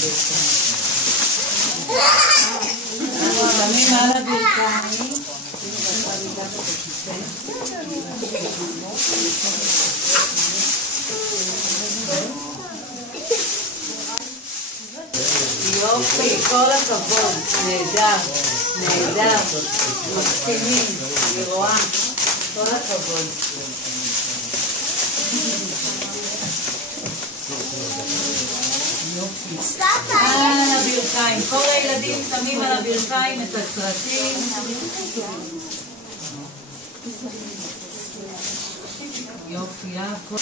אנחנו שמים על הברכיים. יופי, כל הכבוד, נהדר, נהדר, מקסימים, אני רואה, כל הכבוד. על הברכיים, כל הילדים שמים על הברכיים את הסרטים. יופי, הכל.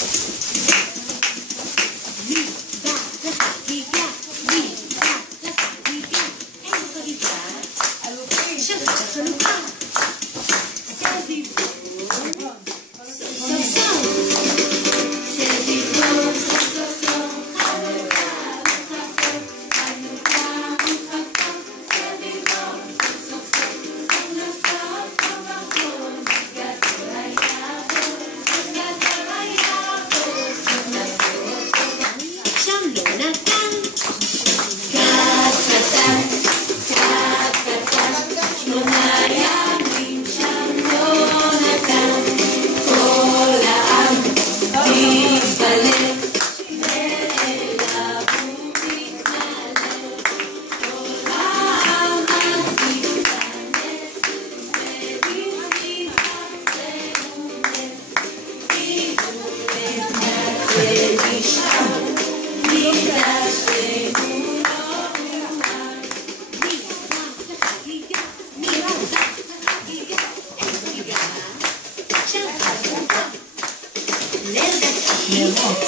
遗忘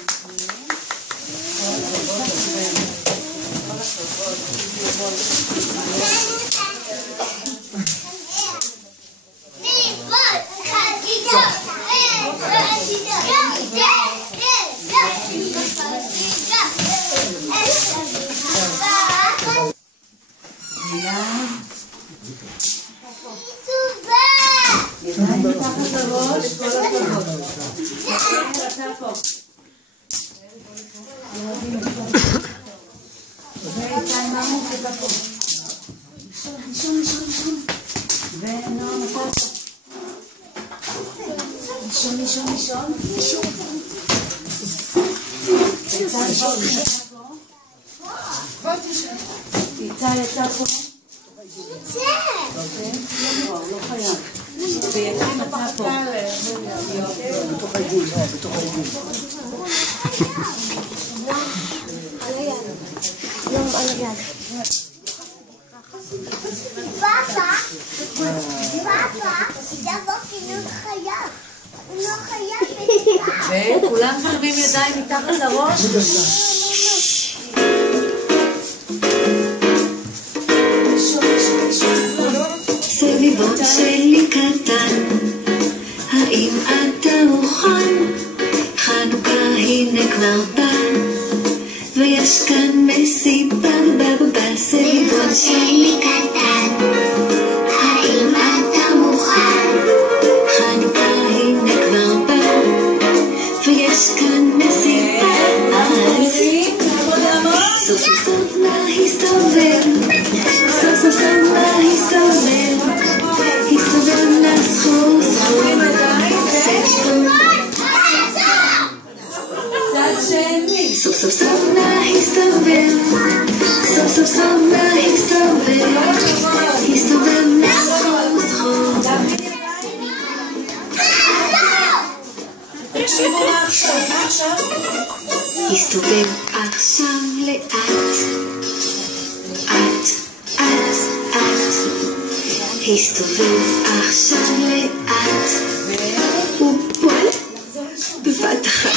לישון, לישון, לישון, לישון. פה. לישון. איתן פה, איתי אתה פה. לא, וכולם שמים ידיים מתחת לראש. ויש כאן מסיבה בבא סביבון שלי קטן, האם אתה מוכן? חנוכה הנה כבר בא, ויש כאן הסתובב מסחור סחור. תקשיבו מה עכשיו, מה עכשיו? הסתובב עכשיו לאט, אט, אט, אט. הסתובב עכשיו לאט, ופועל בבת אחת.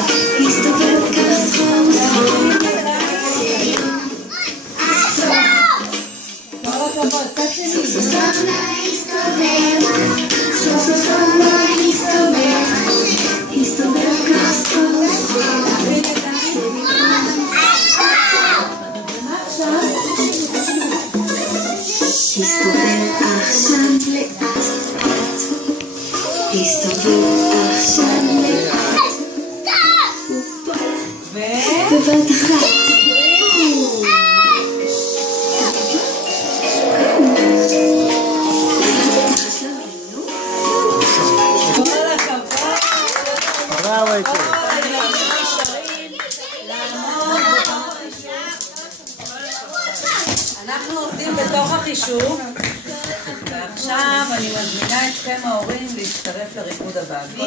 הסתובב עכשיו לאט לאט, הסתובב עכשיו לאט, ו... בבת אחת. אנחנו עובדים בתוך החישוב, ועכשיו אני מזמינה אתכם ההורים להצטרף לריקוד הבא.